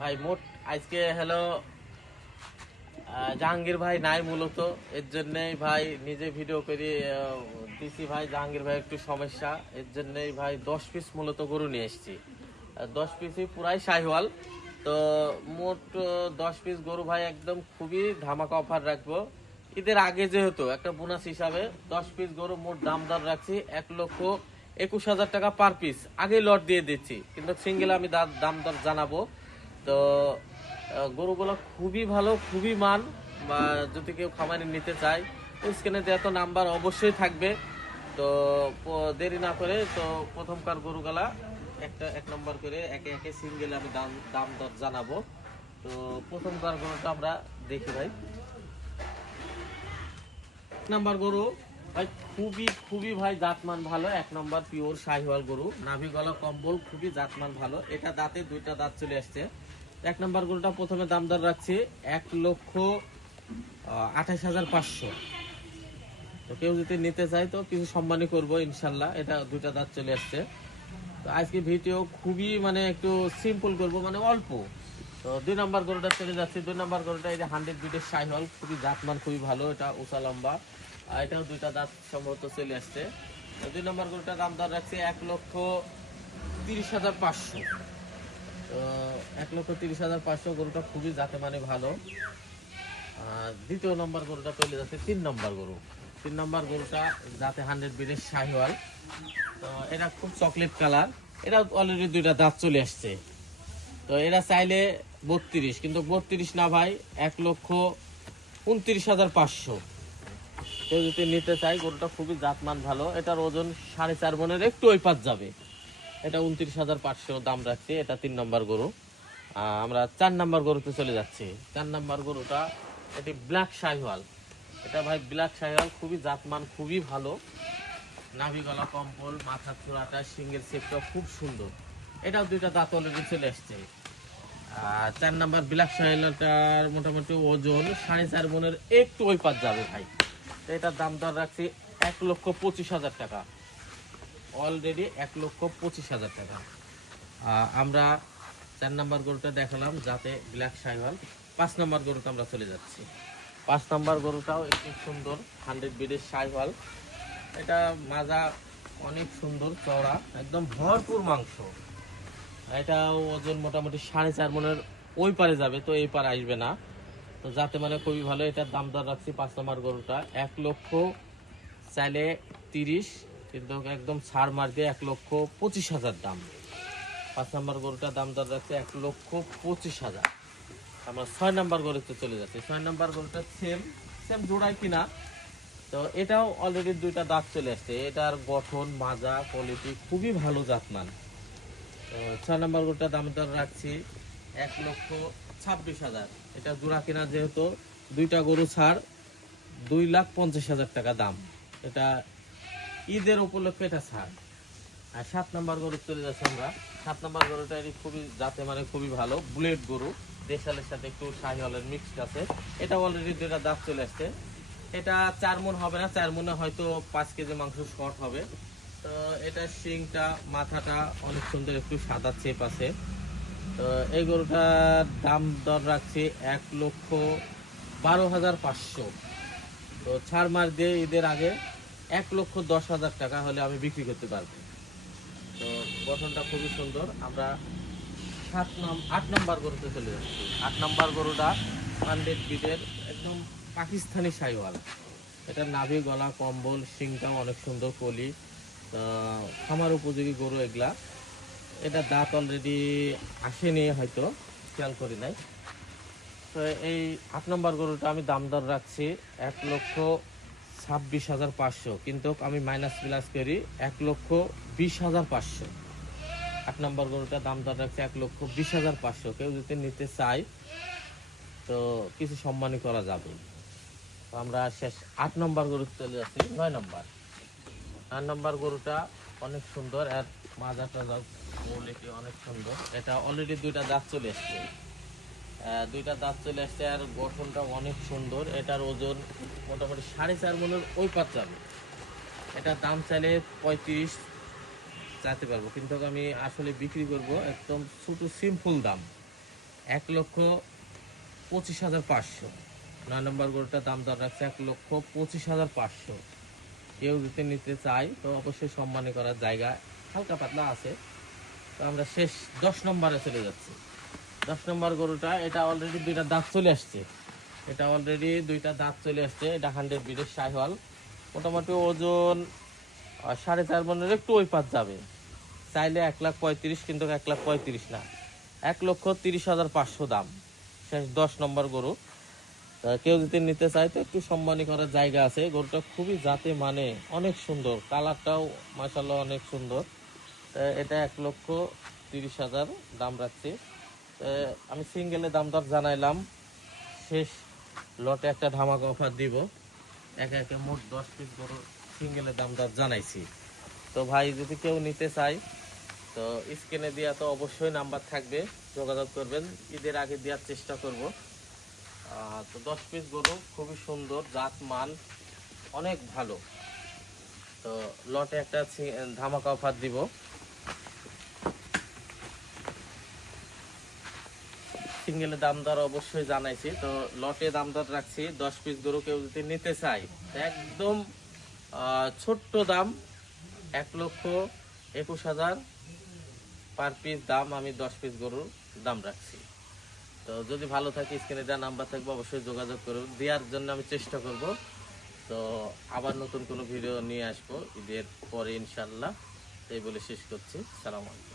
ভাই মোট আজকে হলো জাহাঙ্গীর ভাই নাই মূলত এর জন্যই ভাই নিজে ভিডিও করে দিছি ভাই। জাহাঙ্গীর ভাই একটু সমস্যা, এর জন্যই ভাই 10 পিস মূলত গরু নিয়ে এসেছি। 10 পিসই পুরাই শাহিওয়াল। তো মোট 10 পিস গরু ভাই একদম খুবই ধামাকা অফার রাখবো ঈদের আগে, যেহেতু একটা বোনাস হিসাবে 10 পিস গরু মোট দাম দর রাখছি 1,21,000 টাকা পার পিস। আগে লট দিয়ে দিচ্ছি, কিন্তু সিঙ্গেল আমি দাম দর জানাবো। তো গরুগুলো খুবই ভালো, খুবই মান। বা যদি কেউ খামারে নিতে চায় তো স্ক্রিনে দেওয়া তো নাম্বার অবশ্যই থাকবে। তো দেরি না করে তো প্রথমকার গরুগুলা এক নম্বর করে একে একে সিঙ্গেল আমি দাম দাম দর জানাবো। তো প্রথমকার গরুটা আমরা দেখি ভাই। এক নাম্বার গরু ভাই খুবই খুবই ভাই জাতমান ভালো। 1 নম্বর পিওর শাহিওয়াল গরু, নাভি গলা কম্বল, খুবই জাতমান ভালো। এটা দাঁতে দুইটা দাঁত চলে আসছে। 1 নম্বর গরুটা প্রথমে দাম দর রাখছি 1,28,500। তো কেউ যদি নিতে চায় তো কিছু সম্মানই করবো ইনশাল্লাহ। এটা দুইটা দাঁত চলে আসছে। তো আজকে ভিডিও খুবই মানে একটু সিম্পল করব, মানে অল্প। তো 2 নম্বর গরুটা চলে যাচ্ছে। 2 নম্বর গরুটা এই যে 100 বিটের শাহিওয়াল, খুবই জাতমান খুবই ভালো। এটা উঁচা লম্বা, আর এটাও দুইটা দাঁত সম্ভবত চলে আসছে। তো 2 নম্বর গরুটার দাম দর রাখছে 1,30,500। তো 1,30,500 গরুটা খুবই জাতে মানে ভালো। আর দ্বিতীয় নম্বর গরুটা চলে যাচ্ছে 3 নম্বর গরু। 3 নম্বর গরুটা যাতে 100 বিটের শাহিওয়াল। তো এটা খুব চকলেট কালার। এটা অলরেডি দুইটা দাঁত চলে আসছে। তো এরা চাইলে 32, কিন্তু 32 না ভাই, 1,29,500। কেউ যদি নিতে চাই, গরুটা খুবই জাতমান ভালো। এটার ওজন 4.5 মনের একটু ওই পাশ যাবে। এটা 29,500 দাম রাখছি। এটা 3 নম্বর গরু। আমরা 4 নম্বর গরুতে চলে যাচ্ছি। 4 নম্বর গরুটা এটি ব্ল্যাক শাহিওয়াল। এটা ভাই ব্ল্যাক শাহিওয়াল, খুবই জাতমান খুবই ভালো। নাভি গলা কম্বল, মাথার চূড়াটা, সিংহের শেপটা খুব সুন্দর। এটাও দুইটা দাঁত অলরেডি চলে আসছে। আর 4 নম্বর ব্ল্যাক শাহিওয়ালটার মোটামুটি ওজন 4.5 মনের একটু ওই পাশ যাবে ভাই। তো এটার দাম দর রাখছি 1,25,000 টাকা। অলরেডি 1,25,000 টাকা। আমরা 4 নম্বর গরুটা দেখালাম যাতে ব্ল্যাক শাহিওয়াল। 5 নম্বর গরুটা আমরা চলে যাচ্ছি। 5 নম্বর গরুটাও একটু সুন্দর, 100 বিটের শাহিওয়াল। এটা মাজা অনেক সুন্দর, চওড়া, একদম ভরপুর মাংস। এটা ওজন মোটামুটি 4.5 মনের ওই পারে যাবে, তো এই পারে আসবে না। তো যাতে মানে খুবই ভালো। এটার দাম দর রাখছি 5 নম্বর গরুটা 1,30,000, কিন্তু একদম ছাড় মার দিয়ে 1,25,000 দাম। 5 নম্বর গরুটার দাম দর রাখছে 1,25,000। আমরা 6 নম্বর গরুতে চলে যাচ্ছি। 6 নম্বর গরুটা সেম সেম জোড়ায় কিনা। তো এটাও অলরেডি দুইটা দাঁত চলে আসছে। এটার গঠন, মাজা, কোয়ালিটি খুবই ভালো জাতমান। তো 6 নম্বর গরুটার দাম দর রাখছি 1,26,000। এটা জোড়া কিনা, যেহেতু দুইটা গরু ছাড়, 2,50,000 টাকা দাম। এটা ঈদের উপলক্ষে এটা ছাড়। আর 7 নম্বর গরু চলে যাচ্ছে আমরা। 7 নম্বর গরুটা এটি খুবই জাতে মানে খুবই ভালো, বুলেট গরু। দেশালের সাথে একটু শাহিওয়ালের মিক্সড আছে। এটা অলরেডি দুইটা দাঁত চলে আসছে। এটা 4 মন হবে না, 4 মনে হয়তো 5 কেজি মাংস শর্ট হবে। তো এটা শিংটা, মাথাটা অনেক সুন্দর, একটু সাদা চেপ আছে। তো এই গরুটার দাম দর রাখছি 1,12,500। তো ছাড় মার দিয়ে ঈদের আগে 1,10,000 টাকা হলে আমি বিক্রি করতে পারবো। তো গঠনটা খুবই সুন্দর। আমরা 8 নম্বর গরুতে চলে যাচ্ছি। 8 নম্বর গরুটা 100 বিটের একদম পাকিস্তানি শাহিওয়াল। এটা নাভি গলা কম্বল, শিংটাও অনেক সুন্দর, কলি। তো খামার উপযোগী গরু এগুলা। এটা দাঁত অলরেডি আসেনি, হয়তো খেয়াল করি নাই। তো এই 8 নম্বর গরুটা আমি দাম দর রাখছি 1,26,500, কিন্তু আমি মাইনাস প্লাস করি 1,20,500। 8 নম্বর গরুটা দাম দর রাখছি 1,20,500। কেউ যদি নিতে চায় তো কিছু সম্মানই করা যাবে। তো আমরা শেষ 8 নম্বর গরু চলে যাচ্ছি। 9 নম্বর। 9 নম্বর গরুটা অনেক সুন্দর, আর মাজা টাজা কোয়ালিটি অনেক সুন্দর। এটা অলরেডি দুইটা দাঁত চলে আসছে। দুইটা দাঁত চলে আসছে, আর গঠনটা অনেক সুন্দর। এটার ওজন মোটামুটি 4.5 মনের ওই পার যাবে। এটার দাম চাইলে 35 চাইতে পারবো, কিন্তু আমি আসলে বিক্রি করব একদম ছোট সিম্পল দাম 1,25,500। 9 নম্বর গরুটার দাম দর রাখছে 1,25,500। কেউ যদি নিতে চায় তো অবশ্যই সম্মানী করার জায়গা হালকা পাতলা আছে। তো আমরা শেষ 10 নম্বরে চলে যাচ্ছি। 10 নম্বর গরুটা, এটা অলরেডি দুইটা দাঁত চলে আসছে। এটা 100 ব্রিডের শাহিওয়াল। মোটামুটি ওজন 4.5 মনের একটু ওই পাত যাবে। চাইলে 1,35,000, কিন্তু 1,35,000 না, 1,30,500 দাম। শেষ 10 নম্বর গরু। কেউ যদি নিতে চায় তো একটু সম্মানী করার জায়গা আছে। গরুটা খুবই জাতে মানে অনেক সুন্দর, কালারটাও মাশাআল্লাহ অনেক সুন্দর। এটা 1,30,000 দাম রাখছি। আমি সিঙ্গেলের দাম দর জানাইলাম। শেষ লটে একটা ধামাকা অফার দিব। একে একে মোট 10 পিস গরু সিঙ্গেলের দাম দর জানাইছি। তো ভাই যদি কেউ নিতে চায় তো স্ক্রিনে দেওয়া তো অবশ্যই নাম্বার থাকবে, যোগাযোগ করবেন। ঈদের আগে দেওয়ার চেষ্টা করব। তো 10 পিস গরু খুবই সুন্দর, জাত মান অনেক ভালো। তো লটে একটা ধামাকা অফার দিব। সিঙ্গেলের দাম দর অবশ্যই জানাইছি। তো লটে দাম দর রাখছি 10 পিস গরু কেউ যদি নিতে চাই একদম ছোট্ট দাম 1,21,000 পার পিস দাম। আমি 10 পিস গরুর দাম রাখছি। তো যদি ভালো থাকে স্ক্রিনে দেওয়া নাম্বার থাকবে, অবশ্যই যোগাযোগ করুন, দেওয়ার জন্য আমি চেষ্টা করব। তো আবার নতুন কোনো ভিডিও নিয়ে আসবো ঈদের পরে ইনশাল্লাহ। এই বলে শেষ করছি। সালাম আলাইকুম।